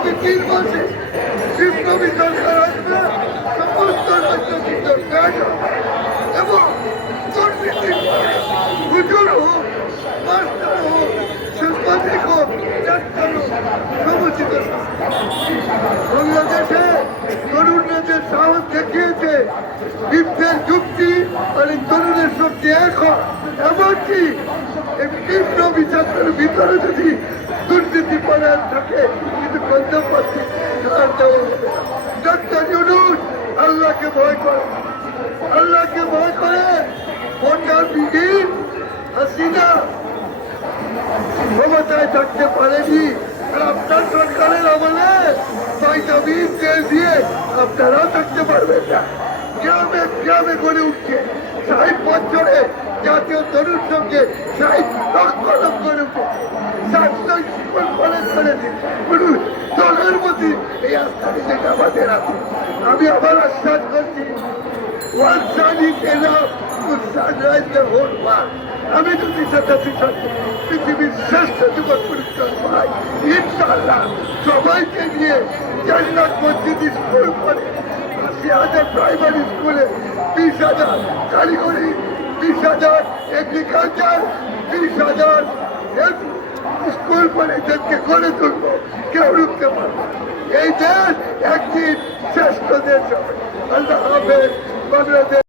আগামী 3 মাসে বিপ্লবী সরকার আসবে, সমস্ত রাজনৈতিক দল এবং দুর্নীতি হুজুর হোক, মাস্টার হোক, সাংবাদিক হোক, ডাক্তার হোক, সমুচিত বাংলাদেশে তরুণদের সাহস দেখিয়েছে, বিপ্লবের যুক্তি আর তরুণের শক্তি এখন এমনকি এই বিপ্লবী ছাত্রের ভিতরে যদি দুর্নীতি পরায়ণ থাকে কিন্তু কন্যাপত্রী ডক্টর ইউনূস আল্লাহকে ভয় করে, আল্লাহকে ভয় করে। ভোটার বিহীন হাসিনা ক্ষমতায় থাকতে পারেনি, আর আপনার সরকারের আমলে ভিটামিন তেল দিয়ে আপনারাও থাকতে পারবেন না। গ্রামে গ্রামে গড়ে উঠছে 60 বছরে জাতীয় তরুণ সঙ্গে 60 লক্ষ গড়ে উঠেছে, 700 স্কুল কলেজ করেছে। দলের প্রতি এই আস্থাটি যেটা আমাদের আছে, আমি আবার আশ্বাস করছি আমি যদি পৃথিবীর শ্রেষ্ঠ যুবক পুরস্কার পাই ইনশাআল্লাহ সবাইকে নিয়ে জান্নাত মসজিদ স্কুল করে 80,000 প্রাইমারি স্কুলে, 20,000 কারিগরি, 20,000 এগ্রিকালচার, 20,000 স্কুল করে এদেরকে গড়ে তুলবো, কেউ রুখতে পারবে। এই দেশ একদিন শ্রেষ্ঠ দেশ হবে। আল্লাহ হাফেজ। বাংলাদেশ।